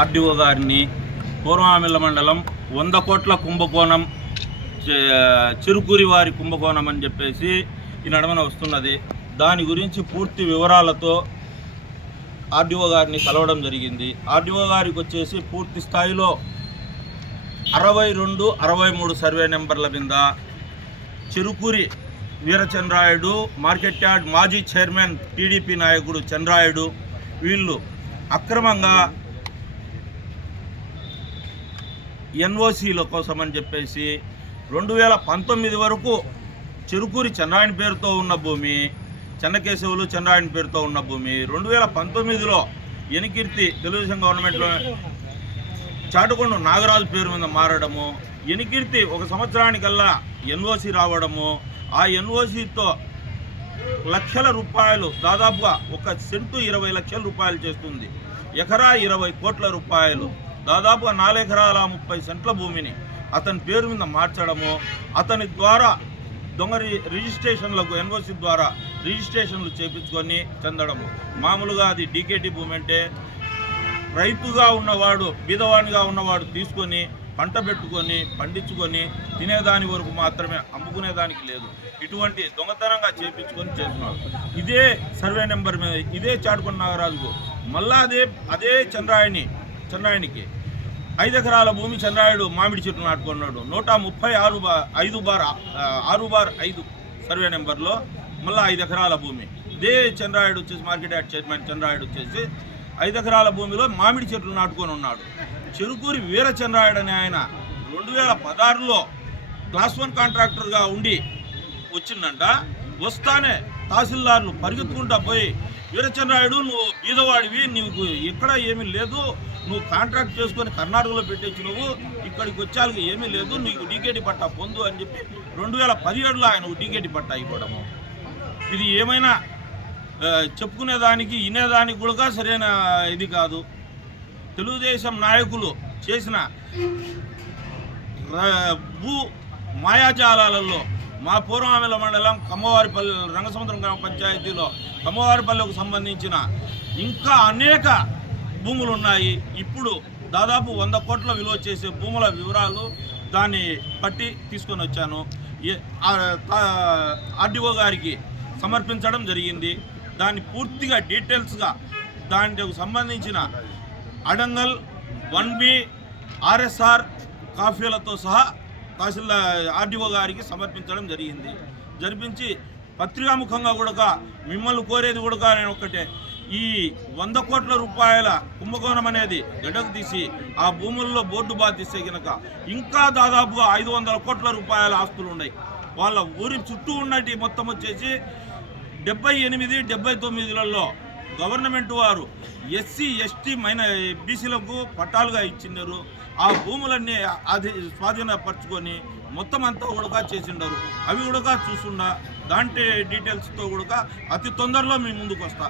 RDO గారిని పూర్వామిల్ల మండలం 100 కోట్ల కుంభకోణం చిరుకూరి వారి కుంభకోణం అని చెప్పేసి ఈ నడమన వస్తున్నది. దాని గురించి పూర్తి వివరాలతో ఆర్డీఓ గారిని కలవడం జరిగింది. ఆర్డీఓ గారికి వచ్చేసి పూర్తి స్థాయిలో 62, 63 సర్వే నెంబర్ల మీద చిరుకూరి వీరచంద్రాయుడు, మార్కెట్ యార్డ్ మాజీ చైర్మన్ టీడీపీ నాయకుడు చంద్రాయుడు వీళ్ళు అక్రమంగా ఎన్ఓసీల కోసం అని చెప్పేసి 2019 వరకు చిరుకూరి చంద్రాయణ పేరుతో ఉన్న భూమి, చెన్నకేశవులు చంద్రాయణ పేరుతో ఉన్న భూమి 2019లో ఎనికిర్తి తెలుగుదేశం గవర్నమెంట్లో చాటుకొండ నాగరాజు పేరు మీద మారడము, ఎనికిర్తి 1 సంవత్సరానికల్లా ఎన్ఓసీ రావడము, ఆ ఎన్ఓసీతో లక్షల రూపాయలు, దాదాపుగా 1 సెంటు 20 లక్షల రూపాయలు చేస్తుంది. ఎకరా 20 కోట్ల రూపాయలు, దాదాపుగా 4 ఎకరాల 30 సెంట్ల భూమిని అతని పేరు మీద మార్చడము, అతని ద్వారా దొంగ రిజిస్ట్రేషన్లకు ఎన్ఓసి ద్వారా రిజిస్ట్రేషన్లు చేయించుకొని చెందడము. మామూలుగా అది డీకేటీ భూమి అంటే రైతుగా ఉన్నవాడు, బీదవాడిగా ఉన్నవాడు తీసుకొని పంట పెట్టుకొని పండించుకొని తినేదాని వరకు మాత్రమే, అమ్ముకునేదానికి లేదు. ఇటువంటి దొంగతనంగా చేయించుకొని చేస్తున్నారు. ఇదే సర్వే నెంబర్ మీద ఇదే చాటుకొండ నాగరాజుకు మళ్ళా అదే చంద్రాయనికి 5 ఎకరాల భూమి చంద్రాయుడు మామిడి చెట్లు నాటుకున్నాడు. 136/6/5 సర్వే నెంబర్లో మళ్ళీ 5 ఎకరాల భూమి. ఇదే చంద్రాయుడు వచ్చేసి మార్కెట్ యార్డ్ చైర్మన్ చంద్రాయుడు వచ్చేసి 5 ఎకరాల భూమిలో మామిడి చెట్లు నాటుకొని ఉన్నాడు. చిరుకూరి వీరచంద్రాయుడు అనే ఆయన 2016లో క్లాస్ 1 కాంట్రాక్టర్గా ఉండి వచ్చిందంట. వస్తానే తహసీల్దార్లు పరిగెత్తుకుంటా పోయి, వీరచంద్రాయుడు నువ్వు బీదవాడివి, నీకు ఎక్కడ ఏమీ లేదు, నువ్వు కాంట్రాక్ట్ చేసుకొని కర్ణాటకలో పెట్టేసి నువ్వు ఇక్కడికి వచ్చాక ఏమీ లేదు, నీకు డీకేటీ పట్టా పొందు అని చెప్పి 2017లో ఆయన డీకేటీ పట్టా ఇవ్వడము. ఇది ఏమైనా చెప్పుకునేదానికి వినేదానికి కూడా సరైన ఇది కాదు. తెలుగుదేశం నాయకులు చేసిన భూ మాయాజాలాలలో మా పూర్వామిల్ల మండలం కమ్మవారిపల్లి రంగసముద్రం గ్రామ పంచాయతీలో కమ్మవారిపల్లికి సంబంధించిన ఇంకా అనేక భూములు ఉన్నాయి. ఇప్పుడు దాదాపు 100 కోట్ల విలువ చేసే భూముల వివరాలు దాన్ని పట్టి తీసుకొని వచ్చాను. ఆర్డీఓ గారికి సమర్పించడం జరిగింది. దాన్ని పూర్తిగా డీటెయిల్స్గా దానికి సంబంధించిన అడంగల్ 1B RSR కాపీలతో సహా తహసీల్దార్ ఆర్డీఓ గారికి సమర్పించడం జరిపించి పత్రికాముఖంగా కూడా మిమ్మల్ని కోరేది కూడా నేను ఒక్కటే, ఈ 100 కోట్ల రూపాయల కుంభకోణం అనేది గడకు తీసి ఆ భూముల్లో బోర్డు బాధిస్తే కనుక ఇంకా దాదాపుగా 500 కోట్ల రూపాయల ఆస్తులు ఉన్నాయి. వాళ్ళ ఊరి చుట్టూ ఉన్నటి మొత్తం వచ్చేసి 78, 79లలో గవర్నమెంట్ వారు ఎస్సీ, ఎస్టీ బీసీలకు పట్టాలుగా ఇచ్చినారు. ఆ భూములన్నీ అది స్వాధీనపరచుకొని మొత్తం అంతా కూడా చేసిండారు. అవి కూడా చూస్తున్నా దాంట్లో డీటెయిల్స్తో కూడా అతి తొందరలో మీ ముందుకు వస్తా.